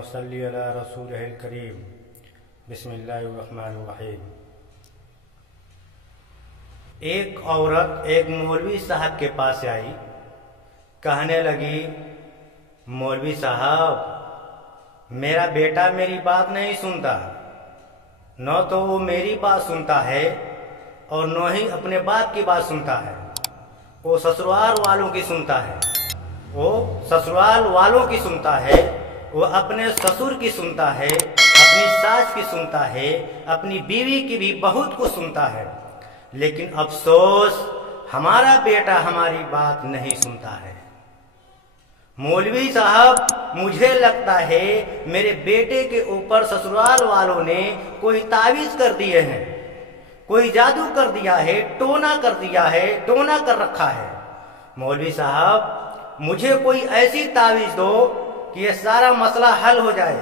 नसल्ली अला रसूलिहिल करीम। बिस्मिल्लाहिर्रहमानिर्रहीम। एक औरत एक मौलवी साहब के पास आई, कहने लगी, मौलवी साहब, मेरा बेटा मेरी बात नहीं सुनता, न तो वो मेरी बात सुनता है और न ही अपने बाप की बात सुनता है। वो ससुराल वालों की सुनता है, वो ससुराल वालों की सुनता है, वो अपने ससुर की सुनता है, अपनी सास की सुनता है, अपनी बीवी की भी बहुत कुछ सुनता है। लेकिन अफसोस हमारा बेटा हमारी बात नहीं सुनता है। मौलवी साहब, मुझे लगता है मेरे बेटे के ऊपर ससुराल वालों ने कोई तावीज कर दिए हैं, कोई जादू कर दिया है, टोना कर दिया है, टोना कर रखा है। मौलवी साहब, मुझे कोई ऐसी तावीज दो कि ये सारा मसला हल हो जाए।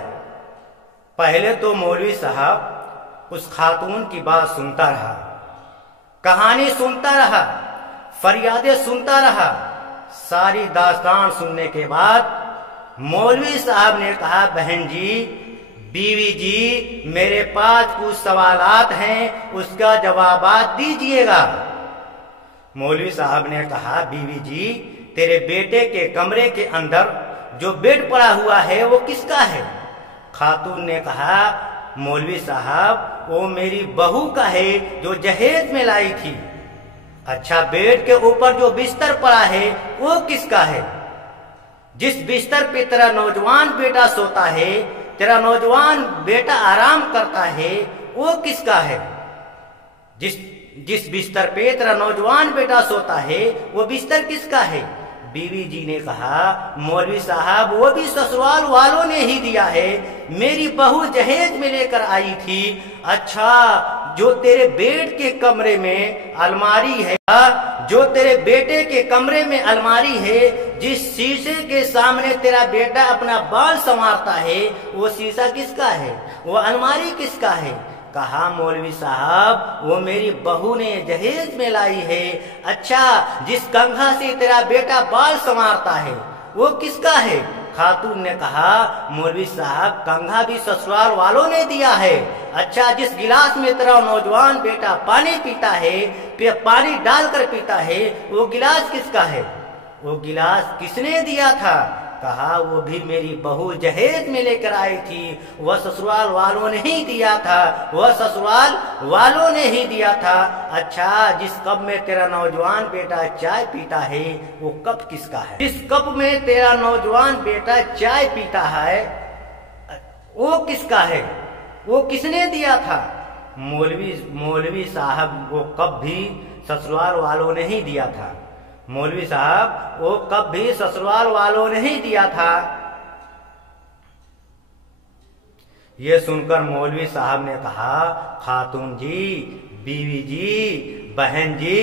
पहले तो मौलवी साहब उस खातून की बात सुनता रहा, कहानी सुनता रहा, फरियादें सुनता रहा। सारी दास्तान सुनने के बाद मौलवी साहब ने कहा, बहन जी, बीवी जी, मेरे पास कुछ सवालात हैं, उसका जवाबात दीजिएगा। मौलवी साहब ने कहा, बीवी जी, तेरे बेटे के कमरे के अंदर जो बेड पड़ा हुआ है वो किसका है? खातून ने कहा, मौलवी साहब, वो मेरी बहू का है जो जहेज में लाई थी। अच्छा, बेड के ऊपर जो बिस्तर पड़ा है वो किसका है? जिस बिस्तर पे तेरा नौजवान बेटा सोता है, तेरा नौजवान बेटा आराम करता है, वो किसका है? जिस बिस्तर पे तेरा नौजवान बेटा सोता है वो बिस्तर किसका है? बीवी जी ने कहा, मौलवी साहब, वो भी ससुराल वालों ने ही दिया है, मेरी बहू जहेज में लेकर आई थी। अच्छा, जो तेरे बेड के कमरे में अलमारी है, जो तेरे बेटे के कमरे में अलमारी है, जिस शीशे के सामने तेरा बेटा अपना बाल संवारता है, वो शीशा किसका है? वो अलमारी किसका है? कहा, मौलवी साहब, वो मेरी बहू ने जहेज में लाई है। अच्छा, जिस कंघा से तेरा बेटा बाल संवारता है वो किसका है? खातून ने कहा, मौलवी साहब, कंघा भी ससुराल वालों ने दिया है। अच्छा, जिस गिलास में तेरा नौजवान बेटा पानी पीता है, पानी डालकर पीता है, वो गिलास किसका है? वो गिलास किसने दिया था? कहा, वो भी मेरी बहू जहेज में लेकर आई थी, वह ससुराल वालों ने ही दिया था, वह ससुराल वालों ने ही दिया था। अच्छा, जिस कप में तेरा नौजवान बेटा चाय पीता है वो कप किसका है? जिस कप में तेरा नौजवान बेटा चाय पीता है वो किसका है? वो किसने दिया था? मौलवी साहब, वो कप भी ससुराल वालों ने ही दिया था। मौलवी साहब, वो कब भी ससुराल वालों ने ही दिया था। ये सुनकर मौलवी साहब ने कहा, खातून जी, बीवी जी, बहन जी,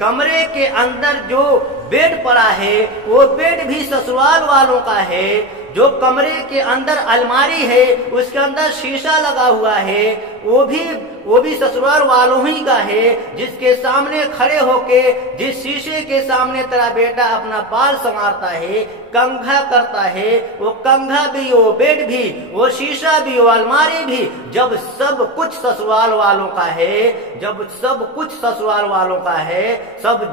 कमरे के अंदर जो बेड पड़ा है वो बेड भी ससुराल वालों का है। जो कमरे के अंदर अलमारी है उसके अंदर शीशा लगा हुआ है वो भी ससुराल वालों ही का है। जिसके सामने खड़े होके, जिस शीशे के सामने तेरा बेटा अपना बाल संवारता है, कंघा करता है, वो कंघा भी, वो बेड भी, वो शीशा भी, वो अलमारी भी, जब सब कुछ ससुराल वालों का है, जब सब कुछ ससुराल वालों का है,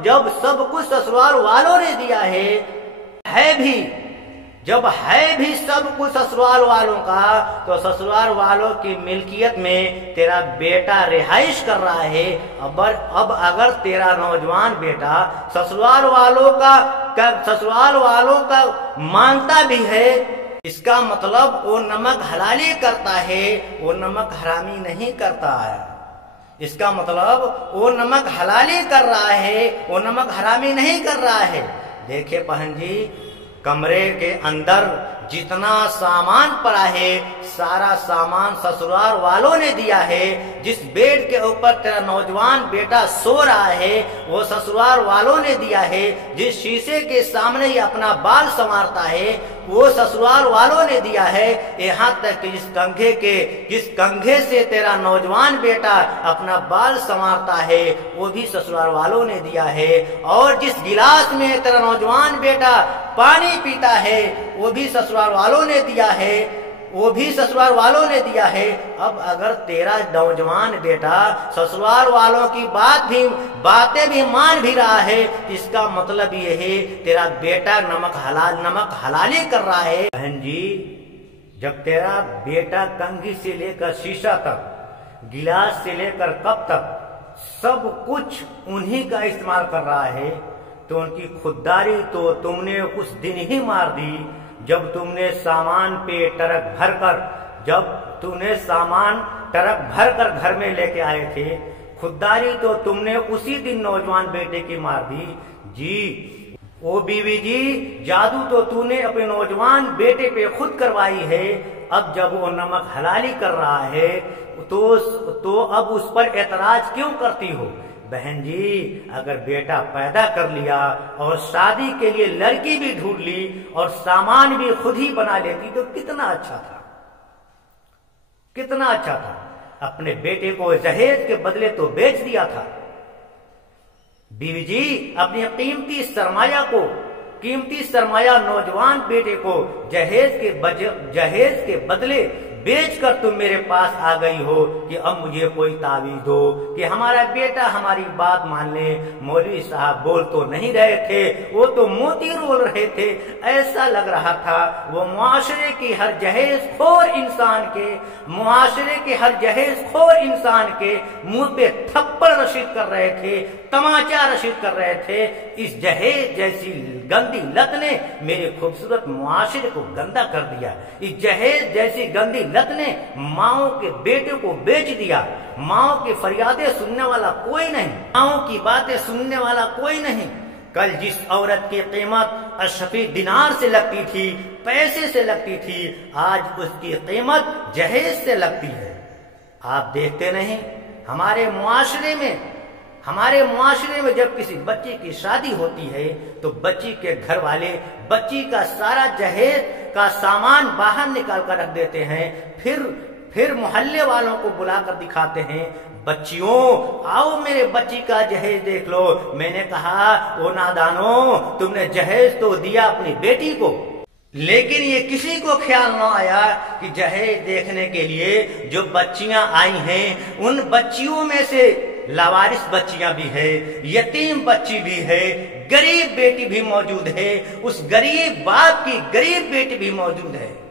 जब सब कुछ ससुराल वालों ने दिया है भी, जब है भी सब कुछ ससुराल वालों का, तो ससुराल वालों की मिल्कियत में तेरा बेटा रिहाइश कर रहा है। अब अगर तेरा नौजवान बेटा ससुराल वालों का मानता भी है, इसका मतलब वो नमक हलाली करता है, वो नमक हरामी नहीं करता है। इसका मतलब वो नमक हलाली कर रहा है, वो नमक हरामी नहीं कर रहा है। देखिए बहन जी, कमरे के अंदर जितना सामान पड़ा है सारा सामान ससुराल वालों ने दिया है। जिस बेड के ऊपर तेरा नौजवान बेटा सो रहा है वो ससुराल वालों ने दिया है। जिस शीशे के सामने ही अपना बाल संवारता है वो ससुराल वालों ने दिया है। यहाँ तक कि जिस कंघे से तेरा नौजवान बेटा अपना बाल संवारता है वो भी ससुराल वालों ने दिया है। और जिस गिलास में तेरा नौजवान बेटा पानी पीता है वो भी ससुराल वालों ने दिया है। वो भी ससुराल वालों ने दिया है। अब अगर तेरा नौजवान बेटा ससुराल वालों की बातें भी मान भी रहा है, इसका मतलब ये है तेरा बेटा नमक हलाली कर रहा है। बहन जी, जब तेरा बेटा कंघी से लेकर शीशा तक, गिलास से लेकर कप तक सब कुछ उन्हीं का इस्तेमाल कर रहा है, तो उनकी खुददारी तो तुमने उस दिन ही मार दी जब तुमने सामान ट्रक भर कर घर में लेके आए थे। खुददारी तो तुमने उसी दिन नौजवान बेटे की मार दी। जी ओ बीवी जी, जादू तो तूने अपने नौजवान बेटे पे खुद करवाई है। अब जब वो नमक हलाली कर रहा है तो अब उस पर एतराज क्यों करती हो? बहन जी, अगर बेटा पैदा कर लिया और शादी के लिए लड़की भी ढूंढ ली और सामान भी खुद ही बना लेती तो कितना अच्छा था, कितना अच्छा था। अपने बेटे को जहेज के बदले तो बेच दिया था। बीवी जी, अपने कीमती सरमाया नौजवान बेटे को जहेज के बदले बेच कर तुम मेरे पास आ गई हो कि अब मुझे कोई तावीज दो कि हमारा बेटा हमारी बात मान ले। मौलवी साहब बोल तो नहीं रहे थे, वो तो मोती रोल रहे थे। ऐसा लग रहा था वो मुआशरे के हर जहेज खोर इंसान के मुंह पे थप्पड़ रशीद कर रहे थे, तमाचा रशीद कर रहे थे। इस जहेज जैसी गंदी लत ने मेरे खूबसूरत मुआशरे को गंदा कर दिया। इस जहेज जैसी गंदी लत ने माओ के बेटे को बेच दिया। माओ की फरियादें सुनने वाला कोई नहीं, माओ की बातें सुनने वाला कोई नहीं। कल जिस औरत की कीमत अशरफी दिनार से लगती थी, पैसे से लगती थी, आज उसकी कीमत जहेज से लगती है। आप देखते नहीं, हमारे मुआशरे में जब किसी बच्ची की शादी होती है तो बच्ची के घर वाले बच्ची का सारा जहेज का सामान बाहर निकाल कर रख देते हैं। फिर मोहल्ले वालों को बुलाकर दिखाते हैं, बच्चियों आओ मेरे बच्ची का जहेज देख लो। मैंने कहा, ओ नादानो, तुमने जहेज तो दिया अपनी बेटी को, लेकिन ये किसी को ख्याल न आया कि जहेज देखने के लिए जो बच्चियां आई हैं, उन बच्चियों में से लावारिस बच्चियां भी है, यतीम बच्ची भी है, गरीब बेटी भी मौजूद है, उस गरीब बाप की गरीब बेटी भी मौजूद है।